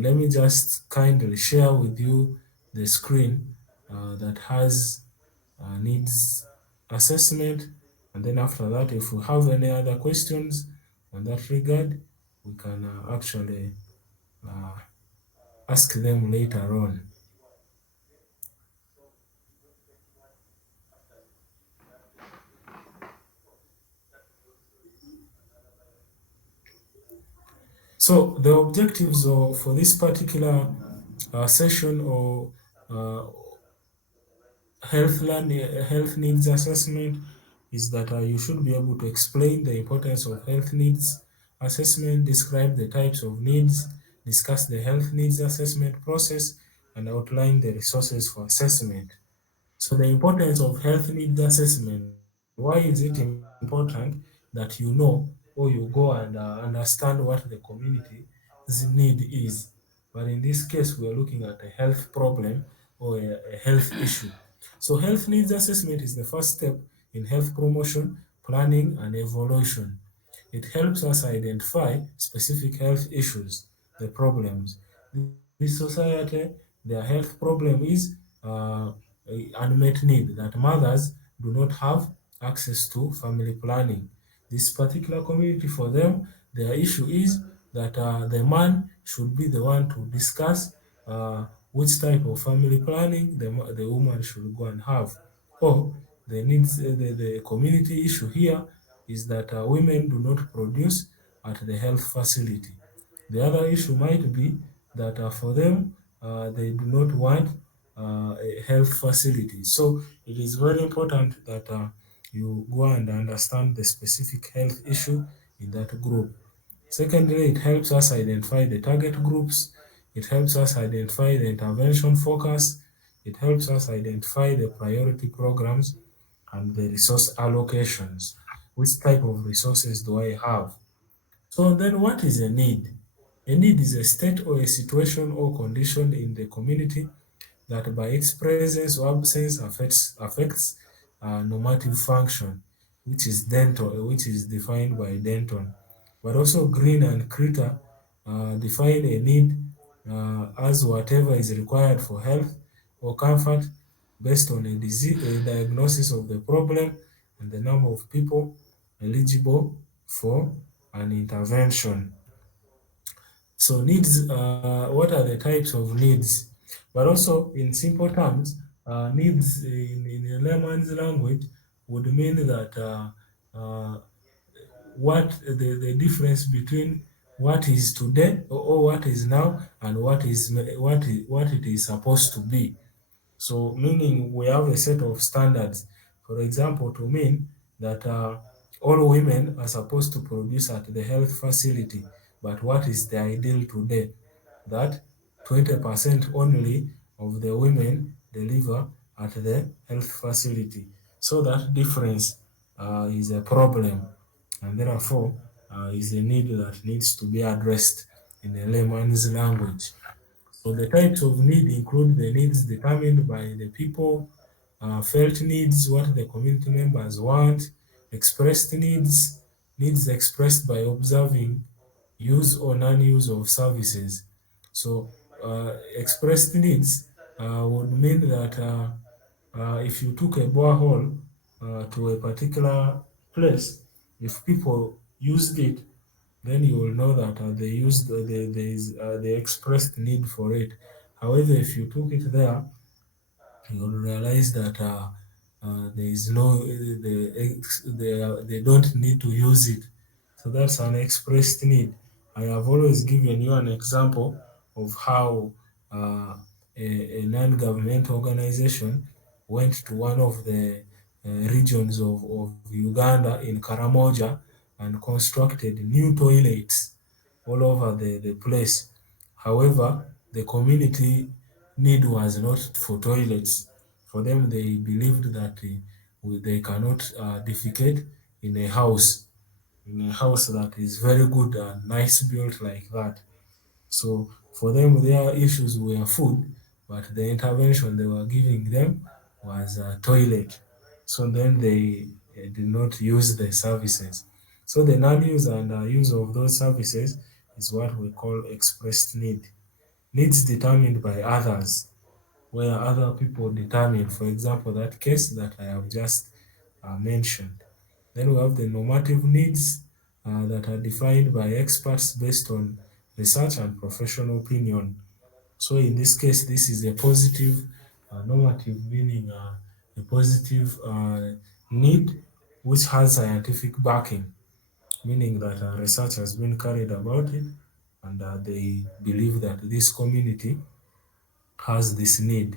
let me just kindly share with you the screen that has needs assessment, and then after that, if we have any other questions on that regard, we can actually uh, ask them later on. So the objectives for this particular session or uh, health needs assessment is that you should be able to explain the importance of health needs assessment, describe the types of needs, discuss the health needs assessment process, and outline the resources for assessment. So the importance of health needs assessment, why is it important that you know or you go and understand what the community's need is? But in this case, we are looking at a health problem or a health issue. So health needs assessment is the first step in health promotion, planning, and evaluation. It helps us identify specific health issues, the problems. This society, their health problem is uh, unmet need that mothers do not have access to family planning. This particular community, for them, their issue is that the man should be the one to discuss which type of family planning the woman should go and have. Or the community issue here is that women do not produce at the health facility. The other issue might be that for them, they do not want a health facility. So it is very important that you go and understand the specific health issue in that group. Secondly, it helps us identify the target groups. It helps us identify the intervention focus. It helps us identify the priority programs and the resource allocations. Which type of resources do I have? So then what is a need? A need is a state or a situation or condition in the community that by its presence or absence affects normative function, which is defined by Denton. But also Green and Critter define a need as whatever is required for health or comfort based on a diagnosis of the problem and the number of people eligible for an intervention. So needs, what are the types of needs? But also in simple terms, needs in a layman's language would mean that what the difference between what is today or what is now and what it is supposed to be. So meaning we have a set of standards. For example, to mean that all women are supposed to produce at the health facility, but what is the ideal today? That 20% only of the women deliver at the health facility. So that difference is a problem, and therefore is a need that needs to be addressed in a layman's language. So the types of need include the needs determined by the people, felt needs, what the community members want, expressed needs, needs expressed by observing use or non-use of services. So expressed needs would mean that if you took a borehole to a particular place, if people used it, then you will know that they expressed need for it. However, if you took it there, you will realize that there is no they don't need to use it. So that's an expressed need. I have always given you an example of how a non-government organization went to one of the regions of Uganda in Karamoja and constructed new toilets all over the place. However, the community need was not for toilets. For them, they believed that they cannot defecate in in a house that is very good and nice built like that. So for them, their issues were food, but the intervention they were giving them was a toilet. So then they did not use the services. So the non-use and use of those services is what we call expressed need. Needs determined by others, where other people determine, for example, that case that I have just mentioned. Then we have the normative needs that are defined by experts based on research and professional opinion. So in this case, this is a positive normative, meaning a positive need which has scientific backing, meaning that research has been carried about it, and they believe that this community has this need.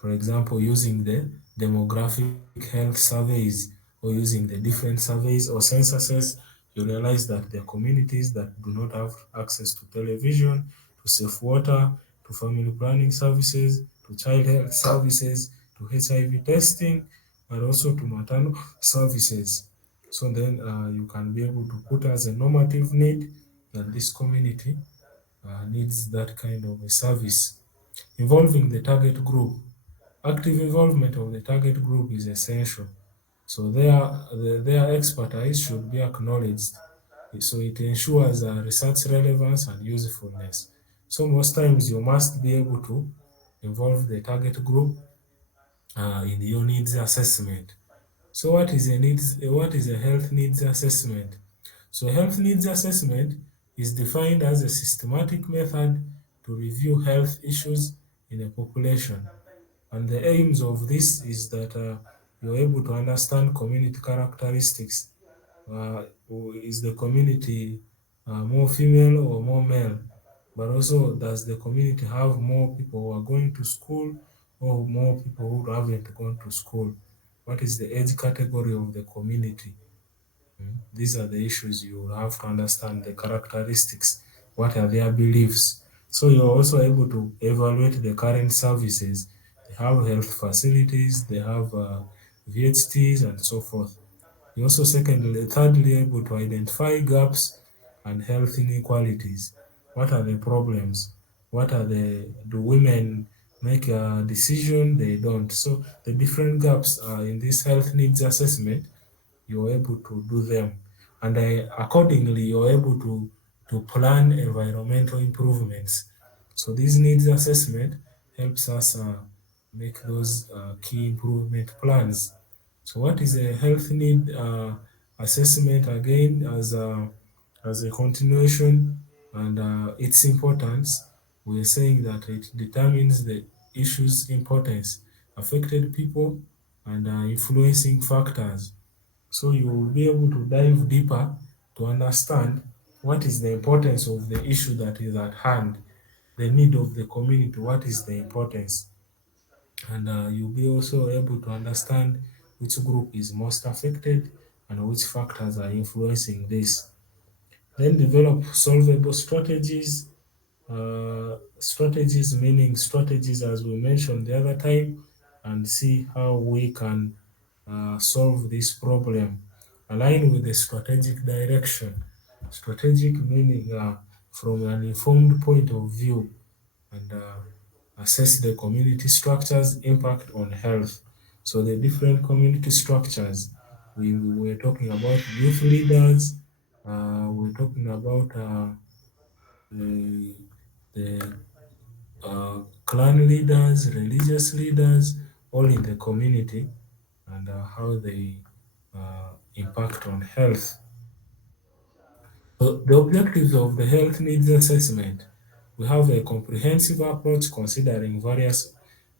For example, using the demographic health surveys or using the different surveys or censuses, you realize that there are communities that do not have access to television, to safe water, to family planning services, to child health services, to HIV testing, and also to maternal services. So then you can be able to put as a normative need that this community needs that kind of a service. Involving the target group. Active involvement of the target group is essential. So their expertise should be acknowledged. So it ensures research relevance and usefulness. So most times you must be able to involve the target group in your needs assessment. So what is a health needs assessment? So health needs assessment is defined as a systematic method to review health issues in a population. And the aims of this is that you're able to understand community characteristics. Is the community more female or more male? But also, does the community have more people who are going to school or more people who haven't gone to school? What is the age category of the community? These are the issues you will have to understand, the characteristics, what are their beliefs. So you're also able to evaluate the current services. They have health facilities, they have VHTs and so forth. You're also thirdly able to identify gaps and health inequalities. What are the problems? Do women make a decision? They don't. So the different gaps in this health needs assessment, you're able to do them. And accordingly, you're able to plan environmental improvements. So this needs assessment helps us make those key improvement plans. So what is a health need assessment again as a continuation and its importance? We're saying that it determines the issue's importance, affected people, and influencing factors. So you will be able to dive deeper to understand what is the importance of the issue that is at hand, the need of the community, what is the importance. And you'll be also able to understand which group is most affected and which factors are influencing this. Then develop solvable strategies. Strategies meaning strategies as we mentioned the other time, and see how we can solve this problem. Align with the strategic direction. Strategic meaning from an informed point of view, and assess the community structures impact on health. So the different community structures, we were talking about youth leaders, we're talking about the, the clan leaders, religious leaders, all in the community, and how they impact on health. So the objectives of the health needs assessment, we have a comprehensive approach considering various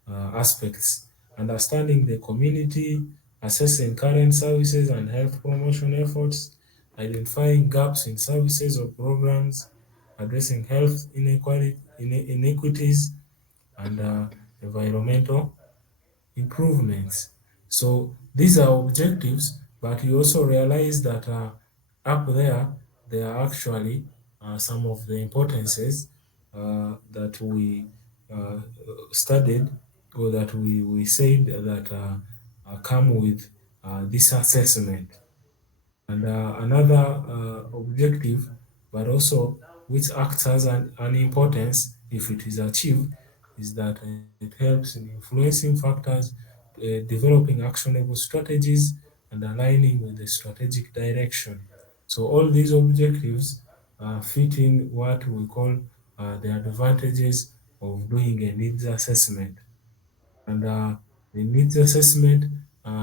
aspects, understanding the community, assessing current services and health promotion efforts, identifying gaps in services or programs, addressing health inequities, and environmental improvements. So these are objectives, but you also realize that up there are actually some of the importances that we uh, studied, or that we said that come with this assessment. And another objective, but also which acts as an importance if it is achieved, is that it helps in influencing factors, developing actionable strategies, and aligning with the strategic direction. So all these objectives fit in what we call the advantages of doing a needs assessment. And the needs assessment,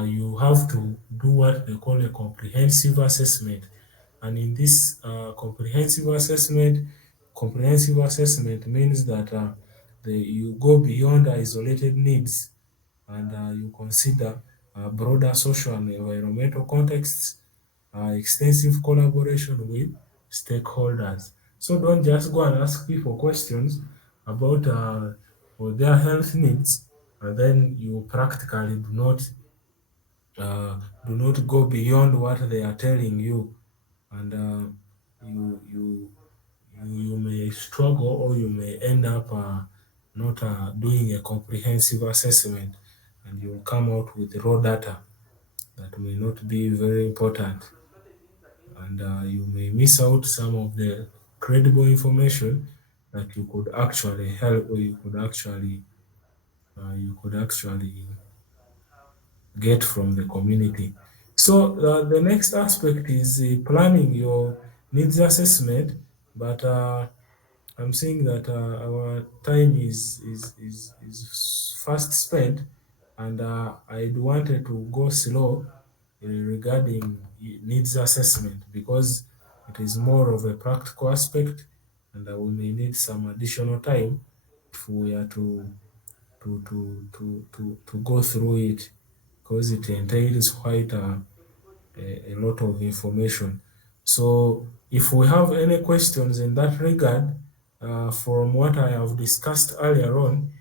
you have to do what they call a comprehensive assessment. And in this comprehensive assessment means that you go beyond isolated needs and you consider broader social and environmental contexts, extensive collaboration with stakeholders. So don't just go and ask people questions about their health needs, and then you practically uh, do not go beyond what they are telling you, and you you you may struggle or you may end up not doing a comprehensive assessment, and you'll come out with raw data that may not be very important, and you may miss out some of the credible information that you could actually help or you could actually get from the community. So the next aspect is planning your needs assessment, but I'm saying that our time is fast spent, and I'd wanted to go slow regarding needs assessment because it is more of a practical aspect, and we may need some additional time if we are to go through it because it entails quite a lot of information. So if we have any questions in that regard, from what I have discussed earlier on,